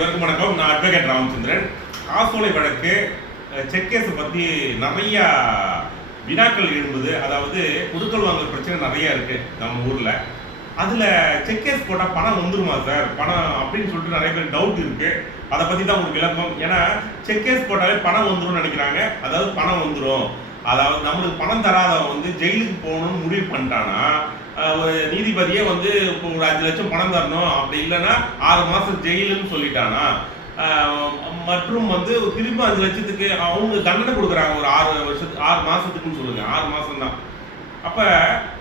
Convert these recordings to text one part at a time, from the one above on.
வணக்கம். நான் அட்வொகேட் ராமச்சந்திரன். காசோலை வழக்கு செக் கேஸ் பற்றி நிறைய வினாக்கள் எழும்புது. அதாவது கொடுக்கல் வாங்கல் பிரச்சனை நிறைய இருக்கு நம்ம ஊரில். அதில் செக் கேஸ் போட்டால் பணம் வந்துருமா சார், பணம் அப்படின்னு சொல்லிட்டு நிறைய பேர் டவுட் இருக்கு. அதை பற்றி தான் உங்களுக்கு விளக்கம். ஏன்னா செக் கேஸ் போட்டாலே பணம் வந்துடும் நினைக்கிறாங்க. அதாவது பணம் வந்துடும், அதாவது நம்மளுக்கு பணம் தராதவன் வந்து ஜெயிலுக்கு போகணும்னு முடிவு பண்ணிட்டானா, ஒரு நீதிபதியே வந்து இப்போ ஒரு 5 லட்சம் பணம் தரணும், அப்படி இல்லைன்னா 6 மாதம் ஜெயிலுன்னு சொல்லிட்டானா, மற்றும் வந்து திரும்ப 5 லட்சத்துக்கு அவங்க தண்டனை கொடுக்குறாங்க. ஒரு 6 மாதத்துக்குன்னு சொல்லுங்க, 6 மாதம் தான். அப்போ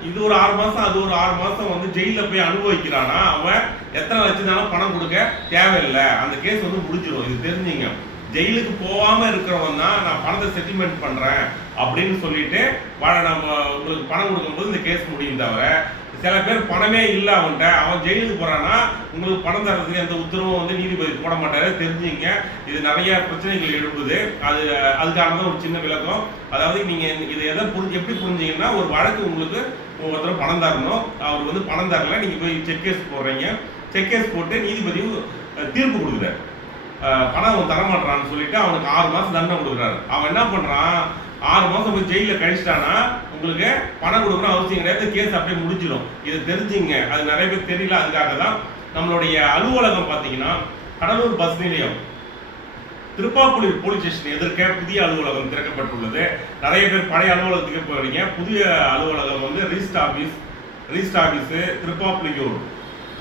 இது ஒரு 6 மாதம், அது ஒரு 6 மாதம் வந்து ஜெயிலில் போய் அனுபவிக்கிறானா, அவன் எத்தனை லட்சம் பணம் கொடுக்க தேவையில்லை, அந்த கேஸ் வந்து முடிஞ்சிடும். இது தெரிஞ்சுங்க. ஜெயிலுக்கு போகாமல் இருக்கிறவன் தான் நான் பணத்தை செட்டில்மெண்ட் பண்ணுறேன் அப்படின்னு சொல்லிட்டு நம்ம உங்களுக்கு பணம் கொடுக்கும்போது இந்த கேஸ் முடியும். தவிர சில பேர் பணமே இல்லை அவன்கிட்ட, அவன் ஜெயிலுக்கு போகிறான்னா உங்களுக்கு பணம் தரதுக்கு எந்த உத்தரவும் வந்து நீதிபதி போட மாட்டாரு. தெரிஞ்சுங்க. இது நிறைய பிரச்சனைகள் எழுப்புது. அதுக்காக தான் ஒரு சின்ன விளக்கம். அதாவது நீங்கள் இதை எப்படி புரிஞ்சிங்கன்னா, ஒரு வழக்கு உங்களுக்கு ஒருத்தர் பணம் தரணும், அவர் வந்து பணம் தரல, நீங்கள் போய் செக் கேஸ் போடுறீங்க. செக் கேஸ் போட்டு நீதிபதியும் தீர்ப்பு கொடுக்குறாரு, பணம் அவன் தரமாட்டான்னு சொல்லிட்டு அவனுக்கு 6 மாதம் தண்டனை கொடுக்குறாரு. அவன் என்ன பண்ணுறான், 6 மாதம் போய் ஜெயிலில் கழிச்சிட்டானா உங்களுக்கு பணம் கொடுக்கணும் அவசியம் கிடையாது, கேஸ் அப்படியே முடிஞ்சிடும். இது தெரிஞ்சுங்க. அது நிறைய பேர் தெரியல. அதுக்காக தான் நம்மளுடைய அலுவலகம் பார்த்தீங்கன்னா கடலூர் பஸ் நிலையம் திருப்பாப்புலி போலீஸ் ஸ்டேஷன் எதிர்க்க புதிய அலுவலகம் திறக்கப்பட்டுள்ளது. நிறைய பேர் பழைய அலுவலகத்துக்கு போகிறீங்க. புதிய அலுவலகம் வந்து ரிஜிஸ்டர் ஆஃபீஸு திருப்பாப்புலியூர்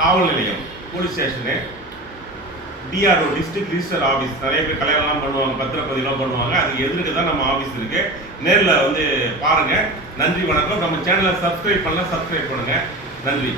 காவல் நிலையம் police station, DRO district register office. நிறைய பேர் கல்யாணம்லாம் பண்ணுவாங்க, பத்திரப்பதிலாம் பண்ணுவாங்க. அதுக்கு எதிர்க்கு தான் நம்ம ஆஃபீஸ் இருக்கு. நேரில் வந்து பாருங்க. நன்றி, வணக்கம். நம்ம சேனலை சப்ஸ்கிரைப் பண்ணலாம், சப்ஸ்கிரைப் பண்ணுங்க. நன்றி.